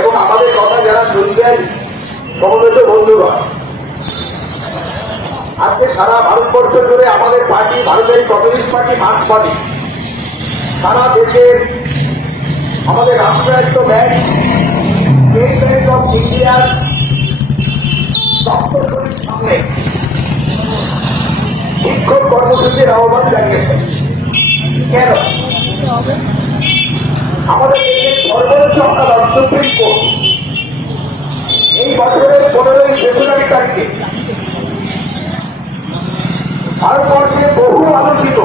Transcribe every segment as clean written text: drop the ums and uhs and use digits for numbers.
এবং আমাদের কথা যারা শুনছেন সমবেত বন্ধুরা, আজকে সারা ভারতবর্ষ জুড়ে আমাদের পার্টি, ভারতের কমিউনিস্ট পার্টি, মার্ক্স পার্টি, সারা দেশের আমাদের রাষ্ট্রায়ত্ত ব্যাংক, স্টেট ব্যাংক অফ ইন্ডিয়ার দপ্তরগুলির সামনে বিক্ষোভ কর্মসূচির আহ্বান জানিয়েছেন। কেন? আমাদের দেশের সর্বোচ্চ আদালত সুপ্রিম কোর্ট এই বছরের 15ই ফেব্রুয়ারি তারিখে ভারতবর্ষে বহু আলোচিত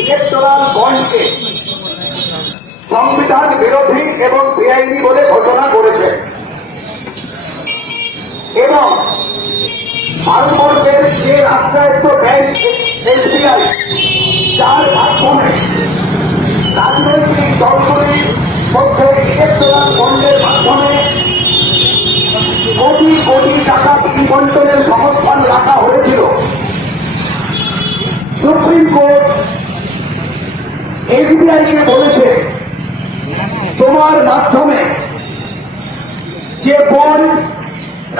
ইলেকট্রাল বন্ডকে সংবিধান বিরোধী এবং বেআইনি বলে ঘোষণা করেছে এবং ভারতবর্ষের যে রাষ্ট্রায়ত্ত ব্যাংক এসবিআই, যার মাধ্যমে রাজনৈতিক দলগুলির মধ্যে ইলেকট্রাল বন্ডের মাধ্যমে কোটি কোটি টাকা বিবন্টনের সংস্থান রাখা হয়েছিল, সুপ্রিম কোর্ট এসবিআইকে বলেছে তোমার মাধ্যমে যে বন্ড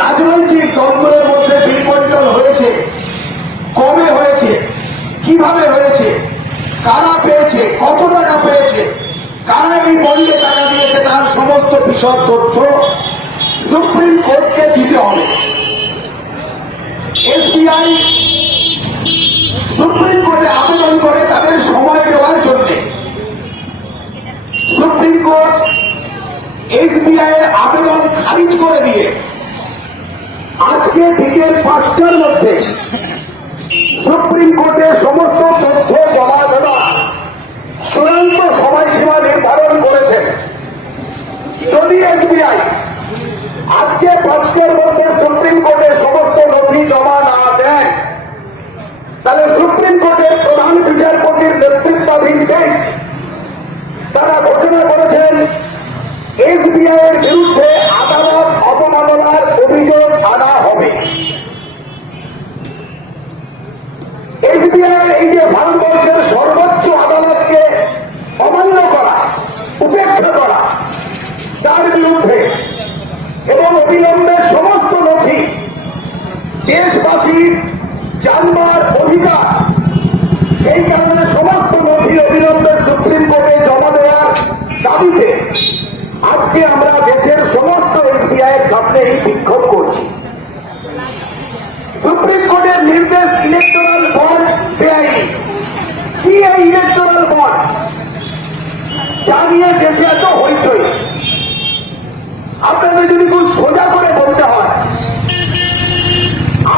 রাজনৈতিক দলগুলোর মধ্যে বিবন্টন হয়েছে, কবে হয়েছে, কিভাবে হয়েছে, কারা পেয়েছে, কত টাকা পেয়েছে, কারা এই বন্ডে টাকা দিয়েছে, তার সমস্ত বিশদ তথ্য সুপ্রিম কোর্টকে দিতে হবে। এসবিআই সুপ্রিম কোর্টে আবেদন করে তাদের সময় দেওয়ার জন্য। সুপ্রিম কোর্ট এসবিআই এর আবেদন খারিজ করে দিয়ে আজকে বিকেল 5টার মধ্যে সুপ্রিম কোর্টে সমস্ত তথ্য জমা দেওয়া চূড়ান্ত সময়সীমা নির্ধারণ করেছেন। যদি এসবিআই আজকে 5টার মধ্যে সুপ্রিম কোর্টে সমস্ত নথি জমা না দেন, তাহলে সুপ্রিম কোর্টের প্রধান বিচারপতির নেতৃত্বাধীন বেঞ্চ তারা ঘোষণা করেছেন এসবিআই এর বিরুদ্ধে আদালত অবমাননার অভিযোগ আনা হবে। এসবিআই এই যে ভারতবর্ষের সর্বোচ্চ আদালতকে অমান্য করা, উপেক্ষা করা, তার বিরুদ্ধে এবং অবিলম্বে সমস্ত নথি দেশবাসীর জানবার অধিকার, সেই কারণে সমস্ত নথি অবিলম্বে সুপ্রিম কোর্টে জমা দেওয়ার দাবিতে আজকে আমরা দেশের সমস্ত এসবিআই এর সামনে এই বিক্ষোভ করছি। সুপ্রিম কোর্টের নির্দেশ ইলেকট্রাল বন্ড বেআইনি। কি এই ইলেকট্রাল বন্ড যা নিয়ে দেশে এত হইচই? আপনাদের যদি খুব সোজা করে বলতে হয়,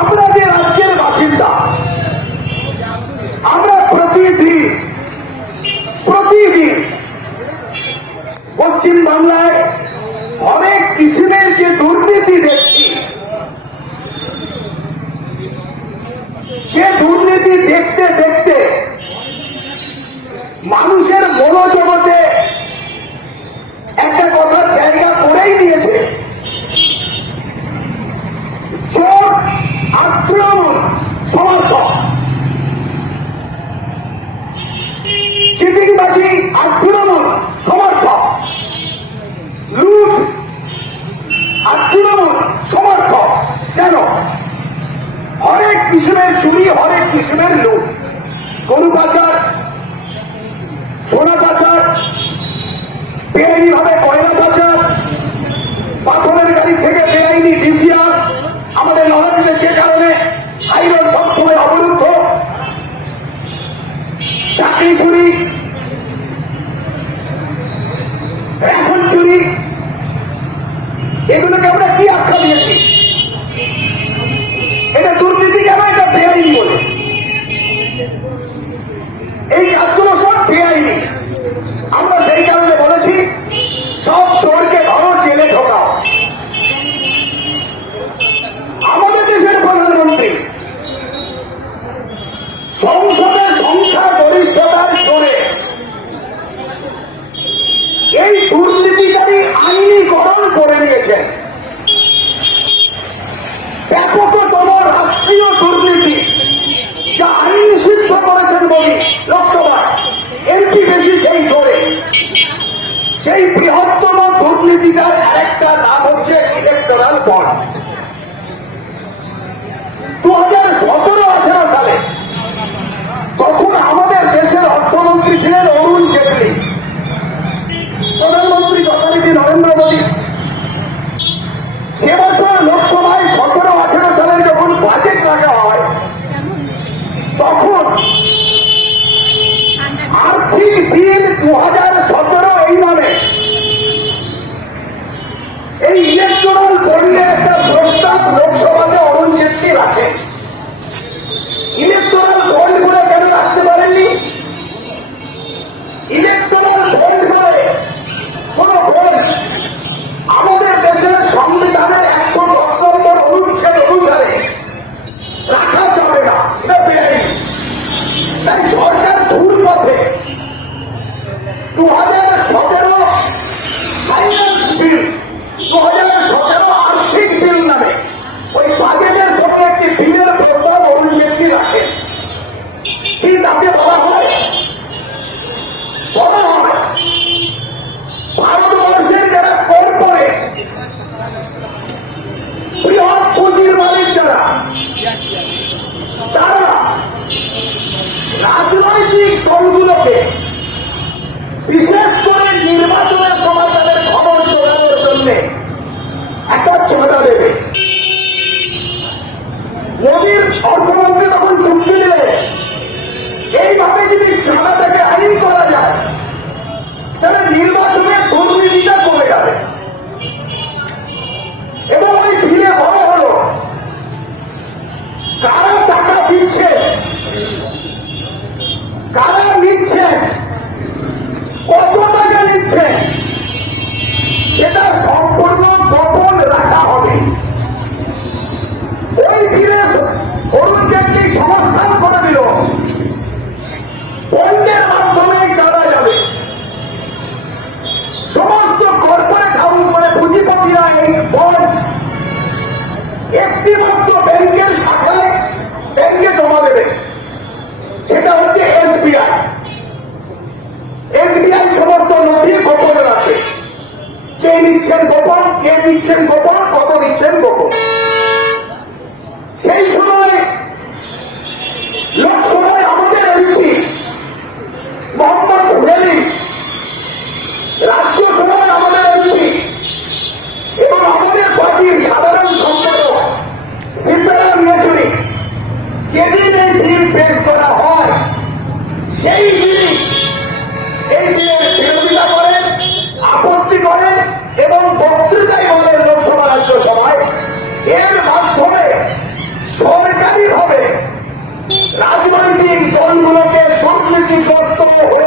আমরা যে রাজ্যের বাসিন্দা, আমরা প্রতিদিন পশ্চিম বাংলায় অনেক কিসিমের যে দুর্নীতি দেখছি, যে দুর্নীতি দেখতে দেখতে মানুষের মনোজগতে একটা কথা জায়গা করেই দিয়েছে। চোর আক্রমণ সমর্থক, চিটিংবাজি আক্রমণ সমর্থক, লুট আক্রমণ সমর্থক। কেন? হরেক কিসিমের চুরি, হরেক কিসিমের লুট, গরু পাচার, সোনা পাচার, বেআইনি ভাবে কয়লা পাচার, পাথরের গাড়ি থেকে বেআইনি ডিসিআর আমাদের নবান্নে, যে কারণে হাইরোড সবসময় অবরুদ্ধ, চাকরি চুরি, রেশন চুরি, এগুলোকে আমরা কি আখ্যা দিয়েছি? এটা দুর্নীতি কেন? এটা বেআইনি বলে। এই কাজগুলো সব বেআইনি। আমরা সেই কারণে বলেছি সব চোরকে ধরো, জেলে ঢোকাও। আমাদের দেশের প্রধানমন্ত্রী সংসদের সংখ্যা গরিষ্ঠতার জোরে এই দুর্নীতিকারী আইনীকরণ করে নিয়েছেন। ব্যাপকতম রাষ্ট্রীয় দুর্নীতি যা আইন সিদ্ধ করেছেন বলি লোকসভায়, এমপি বেশি সেই জোরে। সেই বৃহত্তম দুর্নীতিটার আরেকটা নাম হচ্ছে ইলেকটোরাল বন্ড। 2017-18 সালে তখন আমাদের দেশের অর্থমন্ত্রী ছিলেন অরুণ জেটলি, প্রধানমন্ত্রী যথারীতি নরেন্দ্র মোদী। সে বছর লোকসভায় 17-18 সালের যখন বাজেট রাখা হয় তখন আর্থিক বিল 2017 এই নামে এই ইলেকট্রাল বন্ডের একটা প্রস্তাব লোকসভাতে অরুণ জেটলি রাখেন। ইলেকট্রাল বন্ড বলে কেন রাখতে পারেননি? ইলেকট্রাল বন্ড বলে কোন বন্ড আমাদের দেশের সংবিধানের 110 নম্বর অনুচ্ছেদ অনুসারে রাখা যাবে না, এটা বেআইনি। তাই সরকার ভুল পথে 2017 ফাইন্যান্স বিল, 2017 আর্থিক বিল নামে ওই বাজেটের সঙ্গে একটি বিলের প্রস্তাব অরুণ জেটলি রাখেন। কি তাকে বলা হয়? বলা হয় ভারতবর্ষের যারা কর্পোরেট বৃহৎ পুঁজির মালিক যারা, তারা রাজনৈতিক দলগুলোকে বিশেষ করে নির্বাচনের সময় তাদের খবর চলানোর জন্য একটা চাঁদা দেবে। মোদীর অর্থমন্ত্রী তখন চুক্তি দিলেন এইভাবে যদি চাঁদাটাকে আইন করা যায় তাহলে নির্বাচনের দুর্নীতিটা কমে যাবে। এবং ওই বিলে বড় হলো কারা টাকা দিচ্ছে, কারা নিচ্ছে, কত টাকা নিচ্ছে, সেটা সম্পূর্ণ গোপন রাখা হবে। ওই বিলে অরুণ জেটলি সংস্থান করে দিল বন্ডের মাধ্যমে চাঁদা যাবে। সমস্ত কর্পোরেট হাউস মানে পুঁজিপতিরা এই বন্ড একটি মাত্র ব্যাংকের শাখায় ব্যাংকে জমা দেবে, সেটা হচ্ছে এসবিআই। এসবিআই সমস্ত নথি গোপন রাখে, কে নিচ্ছেন গোপন, কে নিচ্ছেন গোপন, কত নিচ্ছেন গোপন। সেই সময় লোকসভায় আমাদের এমপি মোহাম্মদ হুসেন, রাজ্যসভায় আমাদের এমপি এবং আমাদের পার্টির সাধারণ সম্পাদক সিদ্ধারাম ইয়েচুরি, যেদিন এই বিল পেশ করা হয় সেই দিনই এই বিলের বিরোধিতা করেন, আপত্তি করেন এবং বক্তৃতায় বলেন লোকসভা রাজ্যসভায়। এর মাধ্যমে সরকারিভাবে রাজনৈতিক দলগুলোকে দুর্নীতিগ্রস্ত হয়ে